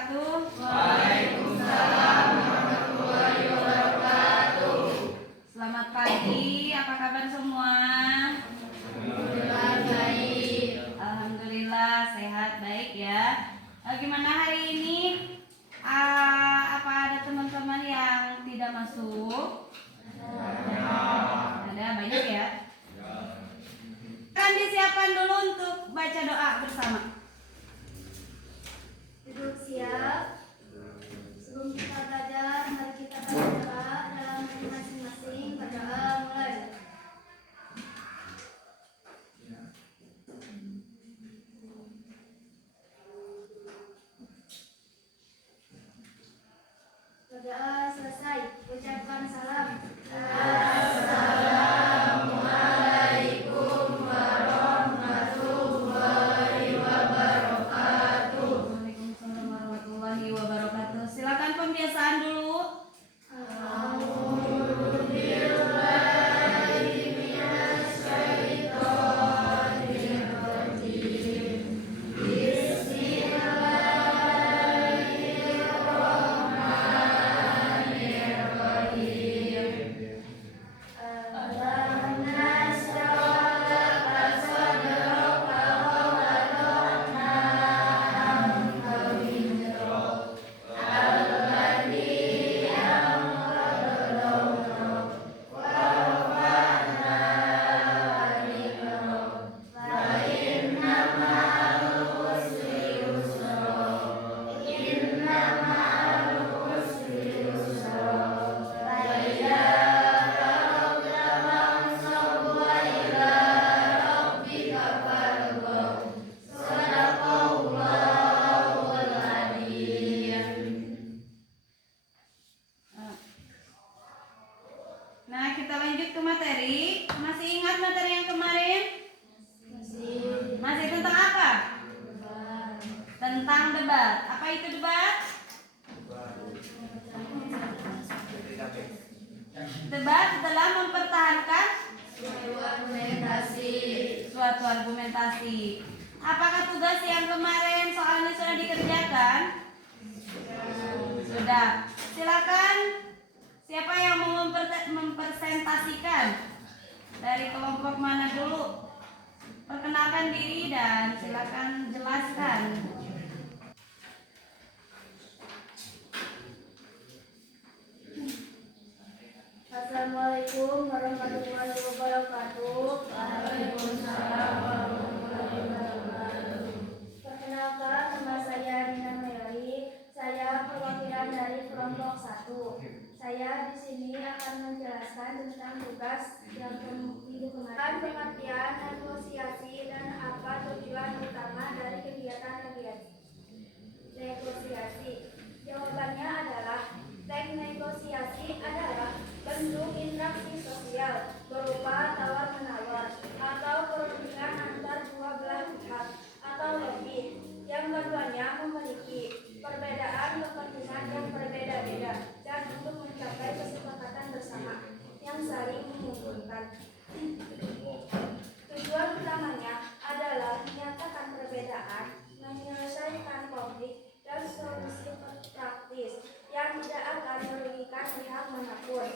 wabarakatuh. Waalaikumsalam warahmatullahi wabarakatuh. Selamat pagi, apa kabar semua? Alhamdulillah baik. Alhamdulillah sehat, baik ya. Gimana hari ini? Apa ada teman-teman yang tidak masuk? Ada banyak ya? Kan disiapkan dulu untuk baca doa bersama. Duduk siap. Sebelum kita belajar, mari kita berdoa dalam hati masing-masing. Berdoa mulai. Berdoa selesai. Ucapkan salam. Assalamualaikum warahmatullahi wabarakatuh. Waalaikumsalam warahmatullahi wabarakatuh. Silakan pembiasaan dulu. Nah, kita lanjut ke materi. Masih ingat materi yang kemarin? Masih tentang apa? Tentang debat. Apa itu debat? Debat adalah mempertahankan suatu argumentasi. Apakah tugas yang kemarin soalnya sudah dikerjakan? Sudah. Silakan. Siapa yang mau mempresentasikan? Dari kelompok mana dulu? Perkenalkan diri dan silakan jelaskan. Assalamualaikum warahmatullahi wabarakatuh. Waalaikumsalam warahmatullahi wabarakatuh. Perkenalkan, nama saya Nina Meli. Saya perwakilan dari kelompok 1. Saya di sini akan menjelaskan tentang tugas yang minggu kemarin, pengertian negosiasi dan apa tujuan utama dari kegiatan negosiasi. Jawabannya adalah negosiasi adalah bentuk interaksi sosial berupa tawar-menawar atau perundingan antar dua belah pihak atau lebih yang keduanya memiliki perbedaan kepentingan yang berbeda-beda dan untuk mencapai kesepakatan bersama yang saling menguntungkan. Tujuan utamanya adalah menyatakan perbedaan, menyelesaikan konflik, dan solusi praktis yang tidak akan merugikan pihak manapun.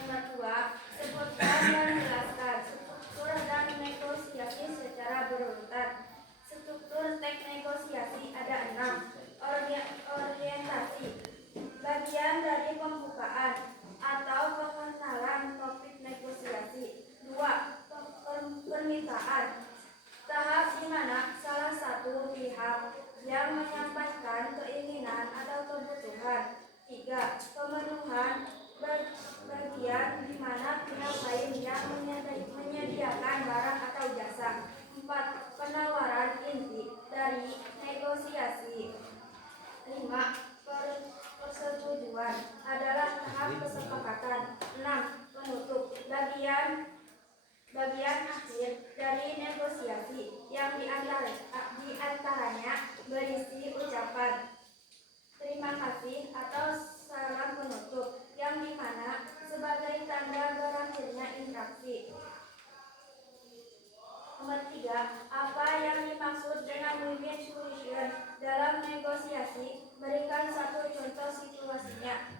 Nomor 2, sebutkan dan jelaskan struktur dan negosiasi secara berurutan. Struktur teks negosiasi ada 6. Orientasi, bagian dari pembukaan atau pengenalan topik negosiasi. 2. Permintaan, tahap di mana salah satu pihak yang menyampaikan keinginan atau kebutuhan. 3. Pemenuhan, bagian di mana pihak lain yang menyediakan barang atau jasa. 4. Penawaran inti dari negosiasi. 5. Persetujuan adalah tahap kesepakatan. 6. Penutup, bagian akhir dari negosiasi yang diantaranya berisi ucapan terima kasih atau salam penutup yang dimana sebagai tanda berakhirnya interaksi. Nomor 3, apa yang dimaksud dengan win-win solution dalam negosiasi? Berikan satu contoh situasinya.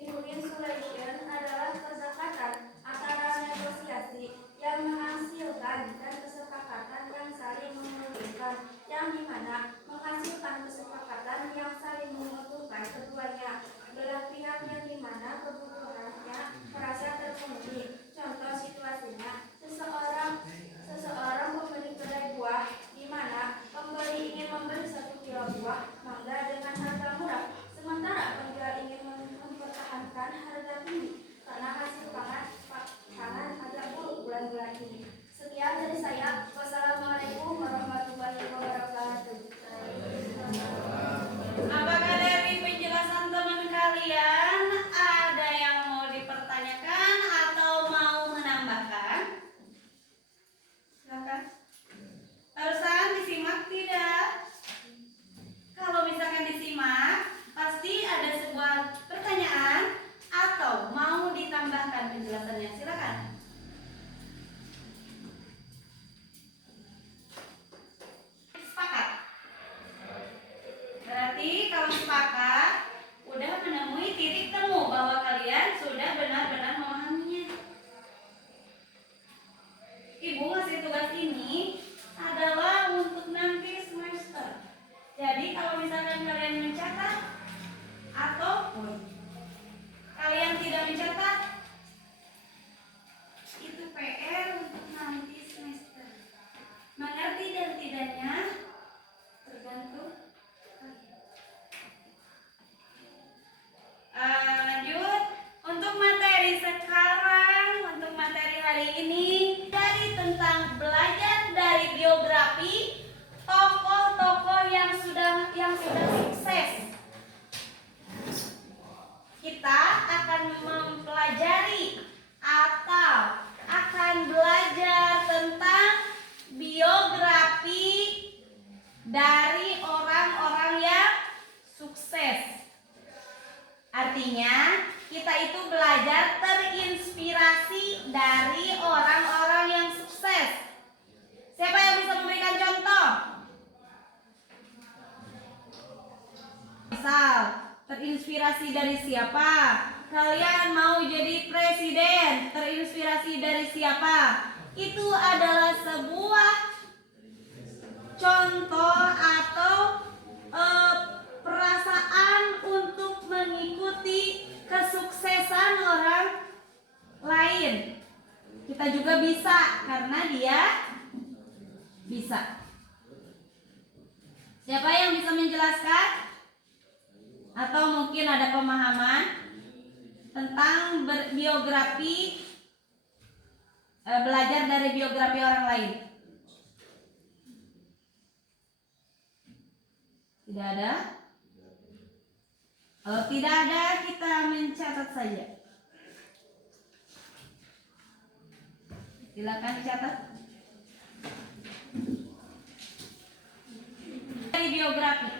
Win-win solution adalah kesepakatan antara negosiasi yang menghasilkan dan kesepakatan yang saling menguntungkan, yang dimana menghasilkan kesepakatan yang saling menguntungkan keduanya belah pihak, yang dimana kebutuhannya merasa terpenuhi. Contoh situasinya, seseorang pembeli kedai buah, di mana pembeli ingin membeli 1 kilo buah mangga dengan harga murah, sementara penjual ingin mempertahankan harga tinggi karena hasil pangan agak buruk bulan-bulan ini. Sekian dari saya. Wassalamualaikum warahmatullahi wabarakatuh. Apakah dari penjelasan teman kalian ada yang mau dipertanyakan atau mau menambahkan? Silakan. Barusan disimak tidak? Kalau misalkan disimak, pasti ada sebuah pertanyaan atau mau ditambahkan penjelasannya. Silakan. Sepakat? Berarti kalau sepakat, udah menemui titik temu bahwa kalian sudah benar-benar memahaminya. Ibu ngasih tugas ini adalah untuk nanti semester. Jadi kalau misalkan kalian mencatat atau kalian tidak mencatat, itu PR untuk nanti semester. Mengerti dan tidaknya tergantung. Lanjut untuk materi sekarang, untuk materi hari ini dari tentang belajar dari biografi tokoh-tokoh yang sudah sukses. Kita akan mempelajari atau akan belajar tentang biografi dari orang-orang yang sukses. Artinya, kita itu belajar terinspirasi dari orang-orang yang sukses. Siapa yang bisa memberikan contoh? Misal, terinspirasi dari siapa? Kalian mau jadi presiden, terinspirasi dari siapa? Itu adalah sebuah contoh atau perasaan untuk mengikuti kesuksesan orang lain. Kita juga bisa karena dia bisa. Siapa yang bisa menjelaskan? Atau mungkin ada pemahaman tentang biografi, belajar dari biografi orang lain? Tidak ada? Kalau tidak ada, kita mencatat saja. Silakan dicatat. Dari biografi.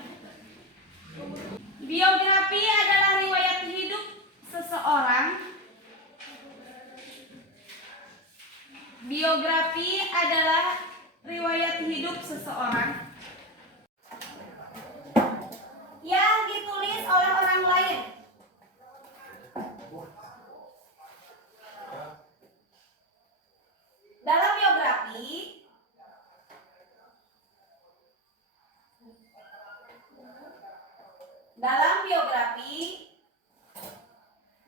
Biografi adalah riwayat hidup seseorang. Biografi adalah riwayat hidup seseorang yang ditulis oleh orang lain. Dalam biografi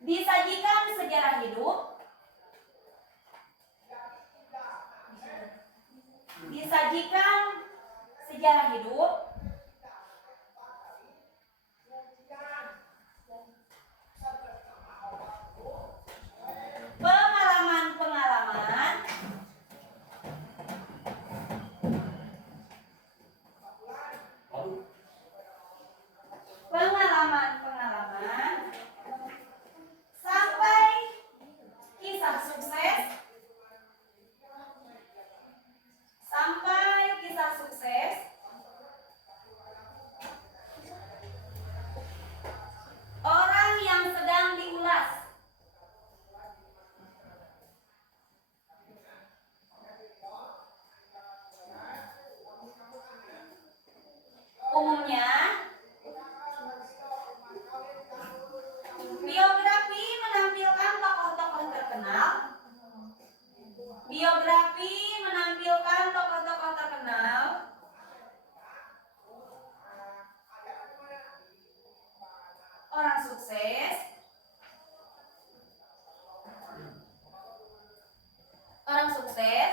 disajikan sejarah hidup, pengalaman-pengalaman, sampai kisah sukses Umumnya, biografi menampilkan tokoh-tokoh terkenal. Biografi menampilkan tokoh-tokoh terkenal. Orang sukses. Orang sukses.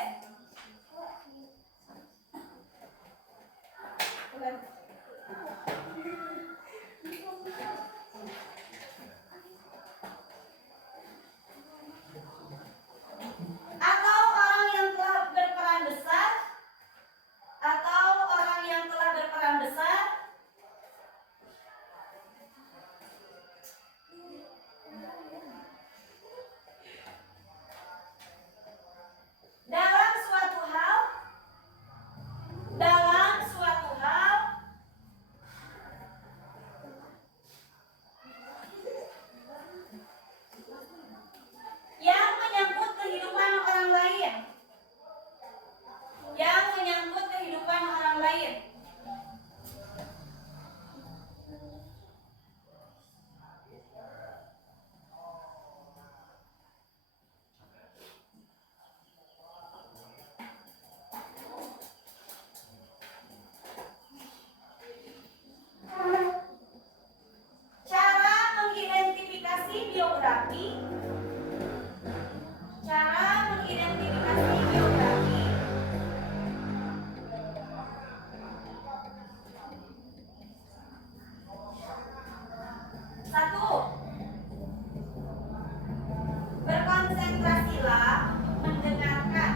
Atau orang yang telah berperan besar. Atau orang yang telah berperan besar. Dalam suatu hal. Dalam suatu hal. Yang menyangkut kehidupan orang lain. Yang menyangkut kehidupan orang lain. Cara mengidentifikasi biografi. Cara mengidentifikasi biografi. Satu, berkonsentrasilah untuk mendengarkan.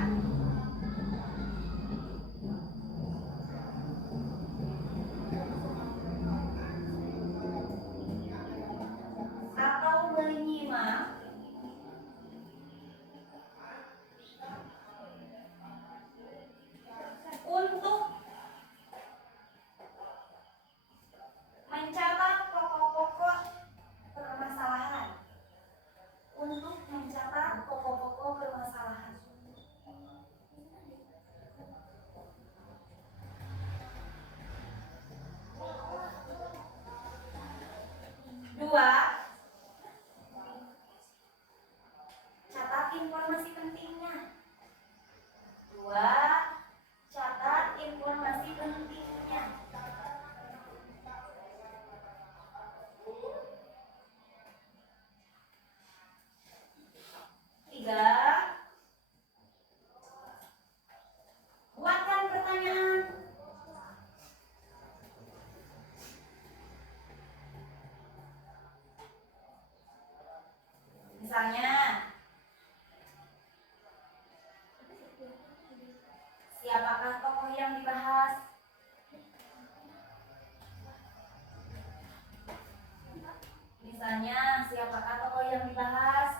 Atau menyimak. Untuk mencatat pokok-pokok permasalahan. Untuk mencatat pokok-pokok permasalahan. Dua, catat informasi pentingnya. Dua, catat informasi pentingnya. Tiga, buatkan pertanyaan. Misalnya, siapakah tokoh yang dibahas? Misalnya, siapakah tokoh yang dibahas?